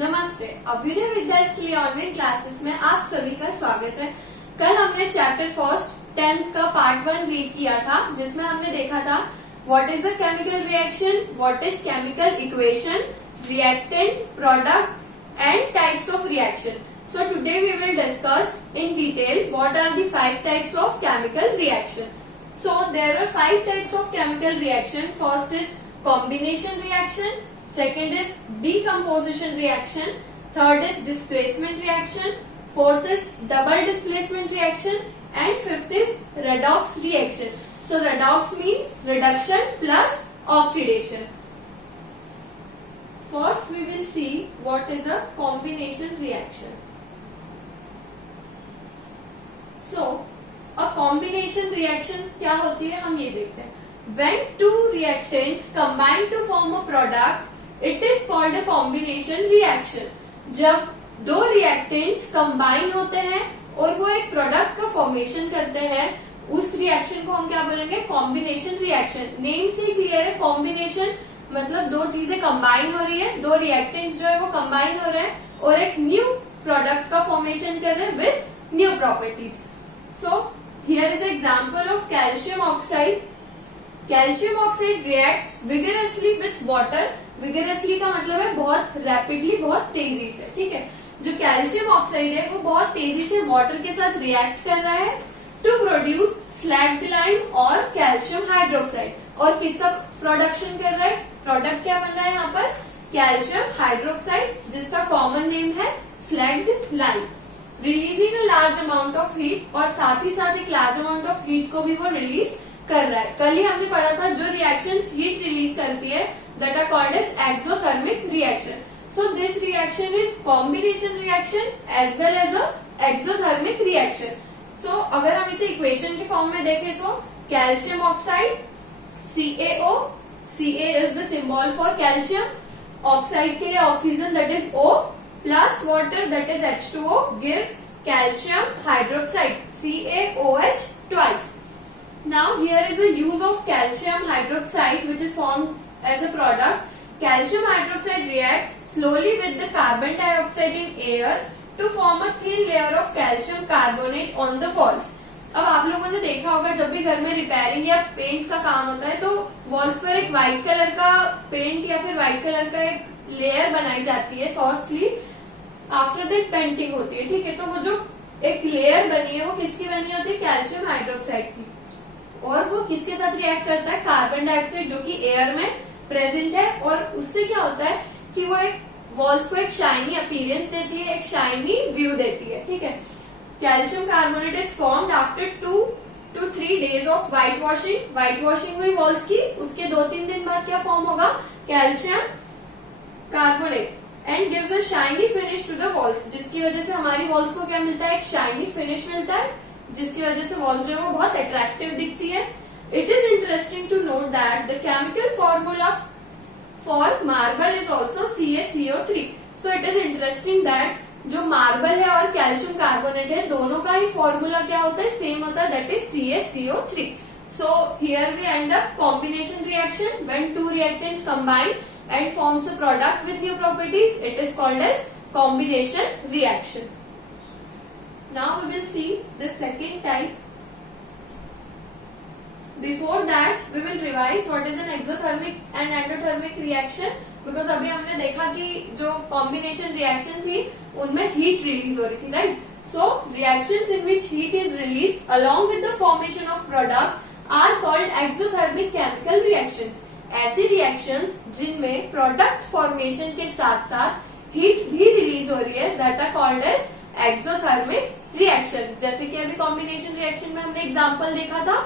नमस्ते, अभ्युदय विद्या skill online classes में आप सभी का स्वागत है। कल हमने चैप्टर फर्स्ट 10th का पार्ट 1 रीड किया था, जिसमें हमने देखा था what is a chemical reaction, what is chemical equation, reactant, product and types of reaction. So today we will discuss in detail what are the 5 types of chemical reaction. So there are 5 types of chemical reaction. First is combination reaction, second is decomposition reaction, third is displacement reaction, fourth is double displacement reaction, and fifth is redox reaction. So redox means reduction plus oxidation. First we will see what is a combination reaction. So a combination reaction क्या होती है, हम ये देखते हैं. When two reactants combine to form a product, it is called a combination reaction. जब दो reactants combine होते हैं और वो एक product का formation करते हैं, उस reaction को हम क्या बोलेंगे? combination reaction. नेम से क्लियर है, combination मतलब दो चीजें combine हो रही है, दो reactants जो है वो combine हो रहे हैं और एक new product का formation कर रहे हैं with new properties. So here is an example of calcium oxide. Calcium oxide reacts vigorously with water. Vigorously का मतलब है बहुत rapidly, बहुत तेजी से. ठीक है, जो कैल्शियम ऑक्साइड है वो बहुत तेजी से वाटर के साथ रिएक्ट कर रहा है टू प्रोड्यूस स्लैग्ड लाइम और कैल्शियम हाइड्रोक्साइड. और किसका प्रोडक्शन कर रहा है? प्रोडक्ट क्या बन रहा है यहाँ पर? कैल्शियम हाइड्रोक्साइड, जिसका कॉमन नेम है slagged lime. Releasing a large amount of heat, और साथ ही साथ एक लार्ज अमाउंट ऑफ हीट को भी वो रिलीज कर रहा है. कल ही हमने पढ़ा था जो रिएक्शंस हीट रिलीज करती है that are called as exothermic reaction. So this reaction is combination reaction as well as a exothermic reaction. So अगर हम इसे इक्वेशन के फॉर्म में देखें, so calcium oxide CaO, Ca is the symbol for calcium, oxide के लिए oxygen that is O plus water that is H2O gives calcium hydroxide CaOH twice. Now here is the use of calcium hydroxide which is formed as a product. Calcium hydroxide reacts slowly with the carbon dioxide in air to form a thin layer of calcium carbonate on the walls. अब आप लोगों ने देखा होगा जब भी घर में रिपेयरिंग या पेंट का काम होता है तो वॉल्स पर एक व्हाइट कलर का पेंट या फिर व्हाइट कलर का एक लेयर बनाई जाती है. फर्स्टली आफ्टर दैट पेंटिंग होती है. ठीक है, तो वो जो एक लेयर बनी है वो किसकी बनी होती है? कैल्शियम हाइड्रोक्साइड की. और वो किसके साथ रिएक्ट करता है? कार्बन डाइऑक्साइड जो कि एयर में प्रेजेंट है. और उससे क्या होता है कि वो एक वॉल्स को एक शाइनी अपीयरेंस देती है, एक शाइनी व्यू देती है. ठीक है, calcium carbonate is formed after 2 to 3 days of whitewashing. Whitewashing हुई वॉल्स की, उसके 2-3 दिन बाद क्या फॉर्म होगा? Calcium carbonate and gives a shiny finish to the walls, जिसकी वजह से हमारी वॉल्स को क्या मिलता है? एक शाइनी फिनिश मिलता है, जिसकी वजह से वॉल्स जो है वो बहुत अट्रैक्टिव दिखती है. It is interesting to note that the chemical formula for marble is also CaCO3. So it is interesting that जो मार्बल है और कैल्शियम कार्बोनेट है, दोनों का ही फॉर्मूला क्या होता है? सेम होता है, that is CaCO3. So here we end up combination reaction when two reactants combine and forms a product with new properties. It is called as combination reaction. Now we will see the second type. Before that we will revise what is an exothermic and endothermic reaction, because अभी हमने देखा कि जो combination reaction थी उनमें heat release हो रही थी, right? So reactions in which heat is released along with the formation of product are called exothermic chemical reactions. ऐसी रिएक्शंस जिनमें प्रोडक्ट फॉर्मेशन के साथ साथ हीट भी रिलीज हो रही है that are called as exothermic reaction. जैसे कि अभी कॉम्बिनेशन रिएक्शन में हमने एग्जांपल देखा था.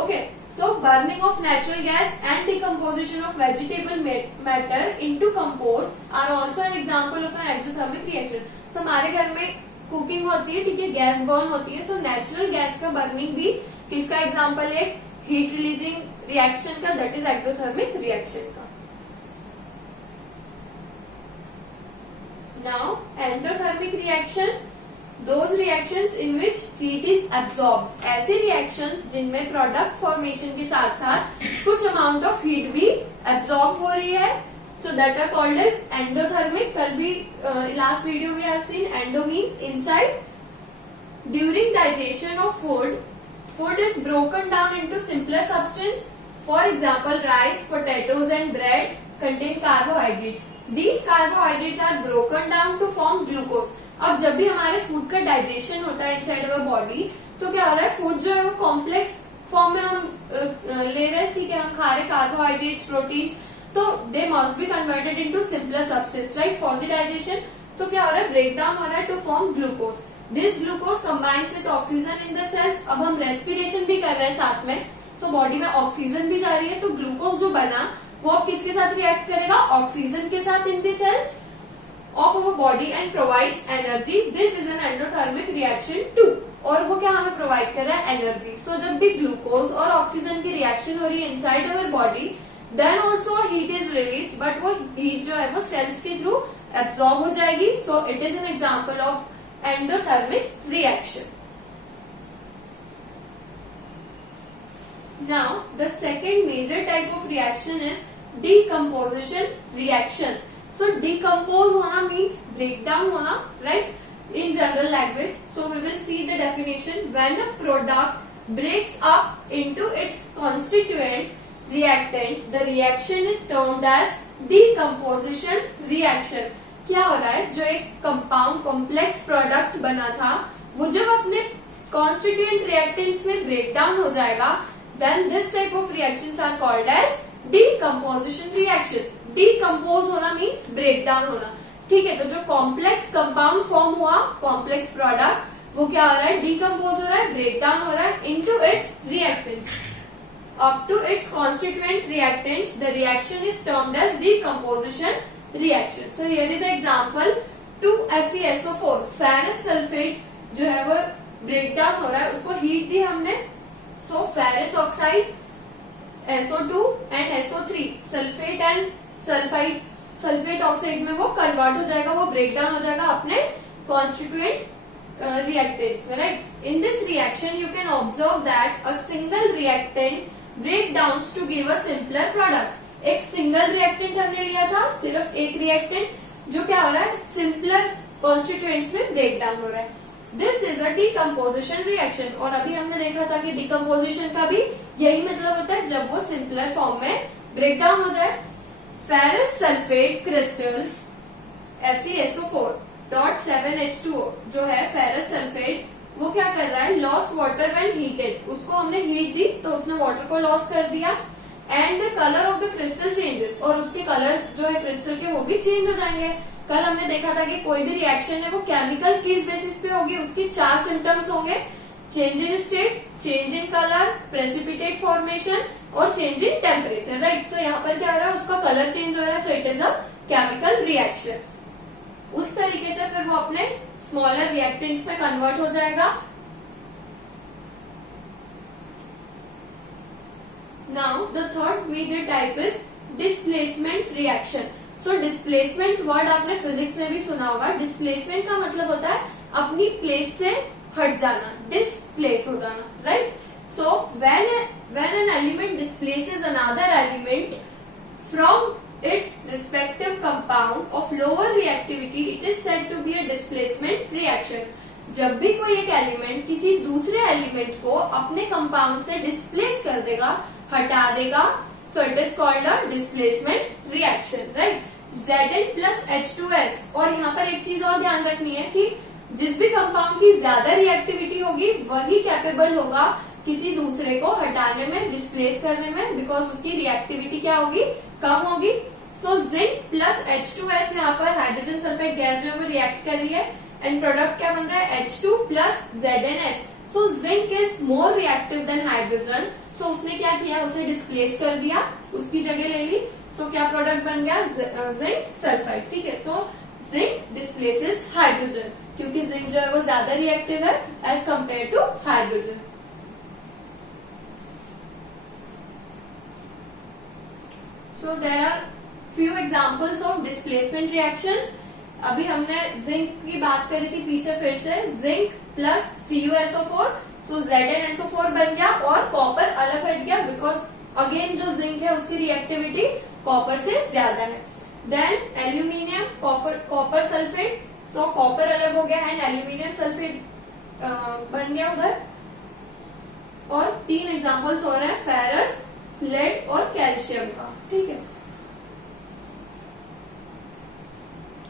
Okay, so burning of natural gas and decomposition of vegetable matter into compost are also an example of an exothermic reaction. So हमारे घर में कुकिंग होती है, ठीक है, गैस बर्न होती है. सो नेचुरल गैस का बर्निंग भी किसका एग्जाम्पल है? हीट रिलीजिंग रिएक्शन का, दैट इज एक्सोथर्मिक रिएक्शन का. Now endothermic reaction, those reactions in which heat is absorbed. ऐसी रिएक्शंस जिनमें प्रोडक्ट फॉर्मेशन के साथ साथ कुछ अमाउंट ऑफ हीट भी एब्सॉर्ब हो रही है So that are called as endothermic. कल भी last video we have seen endo means inside. During digestion of food, food is broken down into simpler substance. For example, rice, potatoes and bread contain carbohydrates. These carbohydrates are broken down to form glucose. अब जब भी हमारे food का digestion होता है inside our body, तो क्या हो रहा है, फूड जो है वो कॉम्प्लेक्स फॉर्म में हम ले रहे हैं, ठीक है, हम खा रहे कार्बोहाइड्रेट्स, प्रोटीन्स, तो they must be converted into simpler substance, right, for the digestion. तो क्या हो रहा है, ब्रेक डाउन हो रहा है to form glucose. This glucose combines with oxygen in the cells. अब हम रेस्पिरेशन भी कर रहे हैं साथ में, सो बॉडी में ऑक्सीजन भी जा रही है, तो ग्लूकोज जो बना वो अब किसके साथ रिएक्ट करेगा, ऑक्सीजन के साथ in the cells of our body and provides energy. This is an endothermic reaction too. और वो क्या हमें प्रोवाइड कर रहा है, एनर्जी. सो जब भी ग्लूकोज और ऑक्सीजन की रिएक्शन हो रही है inside our body, then also heat is release, but वो हीट जो है वो सेल्स के थ्रू एब्सॉर्ब हो जाएगी. So it is an example of endothermic reaction. Now the second major type of reaction is decomposition reaction. So decompose होना means break down होना, right? In general language. So we will see the definition. When a product breaks up into its constituent reactants, the reaction is termed as decomposition reaction. क्या हो रहा है, जो एक compound complex product बना था वो जब अपने कॉन्स्टिट्यूएंट रिएक्टेंट्स में ब्रेक डाउन हो जाएगा, then this type of reactions are called as decomposition reactions. Decompose होना मीन्स ब्रेक डाउन होना, ठीक है. तो जो कॉम्प्लेक्स कंपाउंड फॉर्म हुआ, कॉम्प्लेक्स प्रोडक्ट, वो क्या हो रहा है, डीकम्पोज हो रहा है, ब्रेक डाउन हो रहा है into its reactants up to its constituent reactants. The reaction is termed as decomposition reaction. So here is example 2FeSO4 ferrous sulphate जो है वो ब्रेक डाउन हो रहा है, उसको हीट दी हमने. So ferrous oxide SO2 and SO3 sulphate and sulphate oxide में वो कन्वर्ट हो जाएगा, वो ब्रेक डाउन हो जाएगा अपने कॉन्स्टिट्यूएंट रिएक्टेंट्स में, right. In this reaction you can observe that a single reactant break down to give a simpler product. एक सिंगल रिएक्टेंट हमने लिया था, सिर्फ एक रिएक्टेंट, जो क्या हो रहा है, सिंपलर कॉन्स्टिट्यूएंट्स में ब्रेक डाउन हो रहा है. This is a decomposition reaction. और अभी हमने देखा था कि डीकम्पोजिशन का भी यही मतलब होता है, जब वो सिंपलर फॉर्म में ब्रेक डाउन हो जाए. फेरस सल्फेट क्रिस्टल्स FeSO4.7H2O जो है फेरस सल्फेट, वो क्या कर रहा है, लॉस वाटर व्हेन हीटेड. उसको हमने हीट दी तो उसने वाटर को लॉस कर दिया. And the colour of the crystal changes, और उसके कलर जो है क्रिस्टल के वो भी चेंज हो जाएंगे. कल हमने देखा था कि कोई भी रिएक्शन है वो केमिकल किस बेसिस पे होगी, उसकी 4 सिम्टम्स होंगे, change in state, change in colour, precipitate formation और चेंज इन टेम्परेचर, राइट. तो यहाँ पर क्या हो रहा है, उसका कलर चेंज हो रहा है, सो it is a chemical reaction. उस तरीके से फिर वो अपने स्मॉलर रिएक्टेंट्स में कन्वर्ट हो जाएगा. Now the third major type is displacement reaction. So displacement word आपने फिजिक्स में भी सुना होगा. डिस्प्लेसमेंट का मतलब होता है अपनी प्लेस से हट जाना, डिस्प्लेस हो जाना, right. So when an element displaces another element from its respective compound of lower reactivity, it is said to be a displacement reaction. जब भी कोई एक एलिमेंट किसी दूसरे एलिमेंट को अपने कंपाउंड से डिस्प्लेस कर देगा, हटा देगा, सो it is called a displacement reaction, right. Zn plus H2S. और यहाँ पर एक चीज और ध्यान रखनी है कि जिस भी कंपाउंड की ज्यादा रिएक्टिविटी होगी वही कैपेबल होगा किसी दूसरे को हटाने में, डिस्प्लेस करने में, बिकॉज उसकी रिएक्टिविटी क्या होगी, कम होगी. सो जिंक प्लस H2S, यहाँ पर हाइड्रोजन सल्फेट गैस जो है वो रिएक्ट कर रही है एंड प्रोडक्ट क्या बन रहा है, H2 plus ZnS. So zinc is more reactive than hydrogen. So उसने क्या किया, उसे डिस्प्लेस कर दिया, उसकी जगह ले ली. सो क्या प्रोडक्ट बन गया, जिंक सल्फाइड, ठीक है. तो जिंक डिस्प्लेसेस हाइड्रोजन, क्योंकि जिंक जो है वो ज्यादा रिएक्टिव है as compare to hydrogen. So there are few examples of displacement reactions. अभी हमने जिंक की बात करी थी पीछे, फिर से जिंक प्लस CuSO4, सो ZnSO4 बन गया और कॉपर अलग हट गया, बिकॉज अगेन जो जिंक है उसकी रिएक्टिविटी कॉपर से ज्यादा है. देन एल्यूमिनियम कॉपर सल्फेट, सो कॉपर अलग हो गया एंड एल्यूमिनियम सल्फेट बन गया उधर। और 3 एग्जांपल्स हो रहे हैं फेरस, लेड और कैल्शियम का, ठीक है।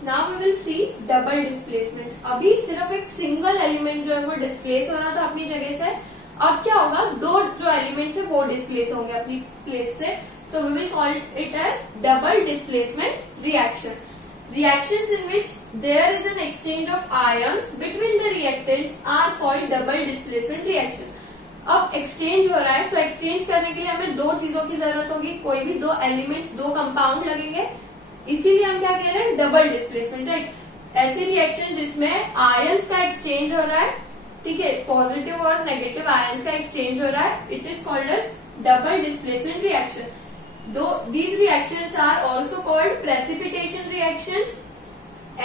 Now we will see double displacement. अभी सिर्फ एक सिंगल एलिमेंट जो है वो डिस्प्लेस हो रहा था अपनी जगह से, अब क्या होगा, 2 जो एलिमेंट्स है वो डिस्प्लेस होंगे अपनी प्लेस से। So we will call it as double displacement reaction. Reactions in which there is an exchange of ions between the reactants are called double displacement reaction. अब एक्सचेंज हो रहा है, सो एक्सचेंज करने के लिए हमें 2 चीजों की जरूरत होगी, कोई भी 2 एलिमेंट्स, 2 कंपाउंड लगेंगे, इसीलिए हम क्या कह रहे हैं, डबल डिस्प्लेसमेंट, राइट। ऐसी रिएक्शन जिसमें आयंस का एक्सचेंज हो रहा है, ठीक है, पॉजिटिव और नेगेटिव आयंस का एक्सचेंज हो रहा है, it is called as double displacement reaction. These reactions are also called precipitation reactions,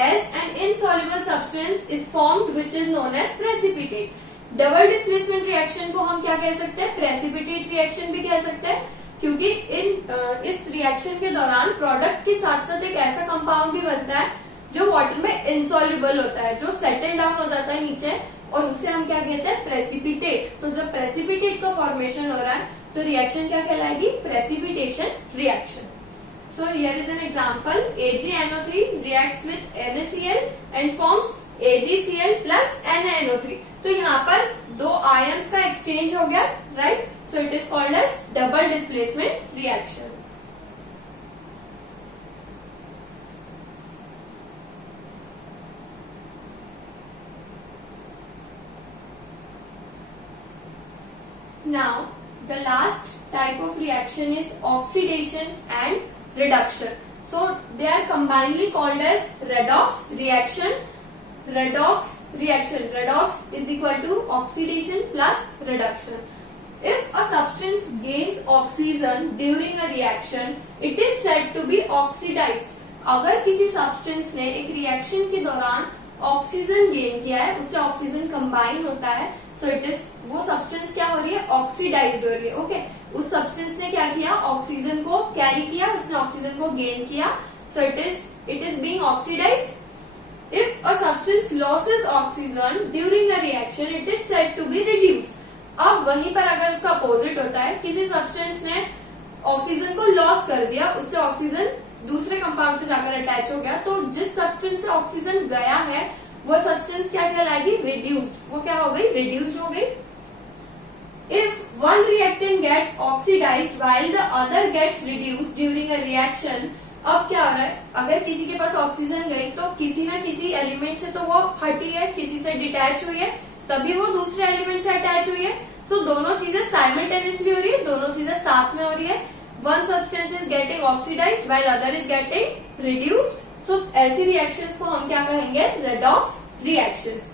as an insoluble substance is formed which is known as precipitate. Double displacement reaction को हम क्या कह सकते हैं, प्रेसिपिटेट रिएक्शन भी कह सकते हैं, क्योंकि इस रिएक्शन के दौरान प्रोडक्ट के साथ साथ एक ऐसा कंपाउंड भी बनता है जो वाटर में इनसॉल्युबल होता है, जो सेटल डाउन हो जाता है नीचे, और उसे हम क्या कहते हैं, प्रेसिपिटेट। तो जब प्रेसिपिटेट का फॉर्मेशन हो रहा है तो रिएक्शन क्या कहलाएगी, precipitation reaction. So here is an example, AgNO3 reacts with NaCl and forms AgCl plus NaNO3। तो यहाँ पर 2 आयंस का एक्सचेंज हो गया, right. So it is called as double displacement reaction. Now the last type of reaction is oxidation and reduction. So they are combinedly called as redox reaction. Redox reaction. Redox is equal to oxidation plus reduction. If a substance gains oxygen during a reaction, it is said to be oxidized. अगर किसी substance ने एक reaction के दौरान oxygen gain किया है, उससे oxygen combine होता है, सो इट इज, वो सब्सटेंस क्या हो रही है, ऑक्सीडाइज्ड हो रही है, ओके। उस सब्सटेंस ने क्या किया, ऑक्सीजन को कैरी किया, उसने ऑक्सीजन को गेन किया, so it is being oxidised. If a substance loses oxygen during the reaction, it is said to be reduced. अब वहीं पर अगर उसका अपोजिट होता है, किसी सब्सटेंस ने ऑक्सीजन को लॉस कर दिया, उससे ऑक्सीजन दूसरे कंपाउंड से जाकर अटैच हो गया, तो जिस सब्सटेंस से ऑक्सीजन गया है वो सब्सटेंस क्या कहलाएगी, रिड्यूस्ड। वो क्या हो गई, रिड्यूस्ड हो गई। If one reactant gets oxidised while the other gets reduced during a reaction, अब क्या हो रहा है, अगर किसी के पास ऑक्सीजन गई तो किसी ना किसी एलिमेंट से तो वो हटी है, किसी से डिटैच हुई है, तभी वो दूसरे एलिमेंट से अटैच हुई है। सो दोनों चीजें साइमल्टेनियसली हो रही है, दोनों चीजें साथ में हो रही है। One substance is getting oxidised while other is getting reduced. So ऐसी रिएक्शंस को हम क्या कहेंगे, redox reactions.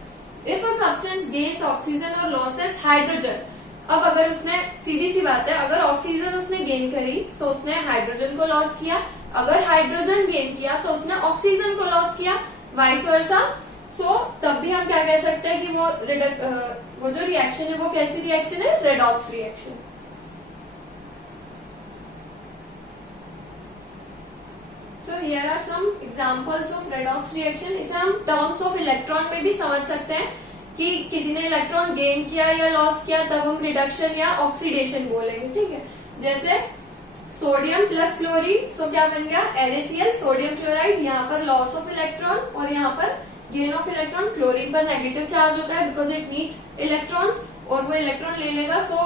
If a substance gains oxygen और लॉसेस हाइड्रोजन, अब अगर उसने, सीधी सी बात है, अगर ऑक्सीजन उसने गेन करी तो उसने हाइड्रोजन को लॉस किया, अगर हाइड्रोजन गेन किया तो उसने ऑक्सीजन को लॉस किया, वाइस वर्सा। सो तब भी हम क्या कह सकते हैं कि वो जो रिएक्शन है वो कैसी रिएक्शन है, redox reaction. So here are some examples of redox reaction. इसे हम टर्म्स ऑफ इलेक्ट्रॉन में भी समझ सकते हैं कि किसी ने इलेक्ट्रॉन गेन किया या लॉस किया, तब हम रिडक्शन या ऑक्सीडेशन बोलेंगे, ठीक है। जैसे सोडियम प्लस क्लोरीन, सो क्या बन गया, NaCl, सोडियम क्लोराइड। यहाँ पर लॉस ऑफ इलेक्ट्रॉन और यहाँ पर गेन ऑफ इलेक्ट्रॉन। क्लोरीन पर नेगेटिव चार्ज होता है बिकॉज इट नीड्स इलेक्ट्रॉन्स, और वो इलेक्ट्रॉन ले लेगा, सो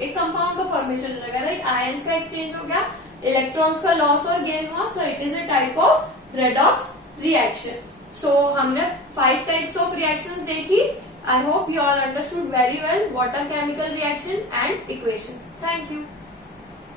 एक कंपाउंड का फॉर्मेशन हो जाएगा, राइट। आयंस का एक्सचेंज हो गया, इलेक्ट्रॉन्स का लॉस और गेन हुआ, so it is a type of redox reaction. So हमने 5 टाइप्स ऑफ रिएक्शंस देखी। I hope you all understood very well what are chemical reaction and equation. Thank you.